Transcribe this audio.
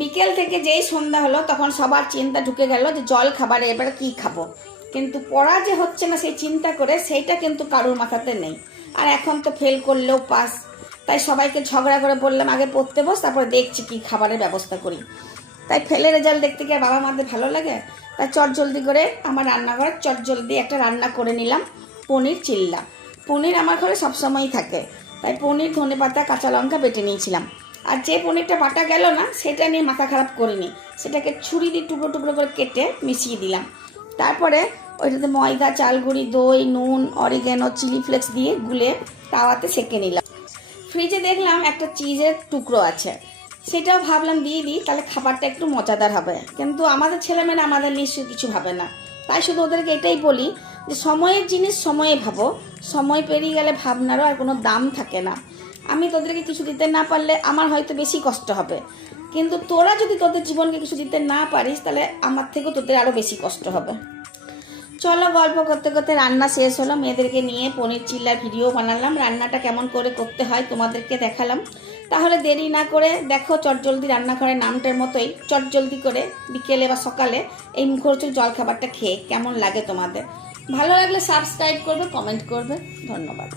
বিকেল থেকে যেই সন্ধ্যা হলো তখন সবার চিন্তা ঢুকে গেল যে জল খাবারে এবারে কী খাবো, কিন্তু পড়া যে হচ্ছে না সেই চিন্তা করে সেইটা কিন্তু কারুর মাথাতে নেই। আর এখন তো ফেল করলেও পাস, তাই সবাইকে ঝগড়া করে বললাম আগে পড়তে বস, তারপরে দেখছি কী খাবারের ব্যবস্থা করি। তাই ফেলের রেজাল্ট দেখতে গিয়ে বাবা মাদের ভালো লাগে, তাই চটজলদি করে আমার রান্নাঘরে চটজলদি একটা রান্না করে নিলাম, পনির চিল্লা। পনির আমার ঘরে সবসময়ই থাকে, তাই পনির, ধনেপাতা, কাঁচা লঙ্কা বেটে নিয়েছিলাম। আর যে পনিরটা বাটা গেল না সেটা নিয়ে মাথা খারাপ করিনি, সেটাকে ছুরি দিয়ে টুকরো টুকরো করে কেটে মিশিয়ে দিলাম। তারপরে ওইটাতে ময়দা, চালগুঁড়ি, দই, নুন, অরিগ্যানো, চিলি ফ্লেক্স দিয়ে গুলে তাওয়াতে সেঁকে নিলাম। ফ্রিজে দেখলাম একটা চিজের টুকরো আছে, সেটাও ভাবলাম দিয়ে দিই, তাহলে খাবারটা একটু মজাদার হবে। কিন্তু আমাদের ছেলেমেয়েরা আমাদের নিশ্চয়ই কিছু ভাবে না, তাই শুধু ওদেরকে এটাই বলি যে সময়ের জিনিস সময়ে ভাবো, সময় পেরিয়ে গেলে ভাবনারও আর কোনো দাম থাকে না। আমি তোদেরকে কিছু দিতে না পারলে আমার হয়তো বেশি কষ্ট হবে, কিন্তু তোরা যদি তোদের জীবনকে কিছু দিতে না পারিস তাহলে আমার থেকেও তোদের আরও বেশি কষ্ট হবে। চলো, গল্প করতে করতে রান্না শেষ হলো, মেয়েদেরকে নিয়ে পনির চিল্লার ভিডিও বানালাম, রান্নাটা কেমন করে করতে হয় তোমাদেরকে দেখালাম। তাহলে দেরি না করে দেখো, চটজলদি রান্নাঘরের নামটার মতোই চটজলদি করে বিকেলে বা সকালে এই মুখরোচক জলখাবারটা খেয়ে কেমন লাগে তোমাদের। ভালো লাগলে সাবস্ক্রাইব করবে, কমেন্ট করবে। ধন্যবাদ।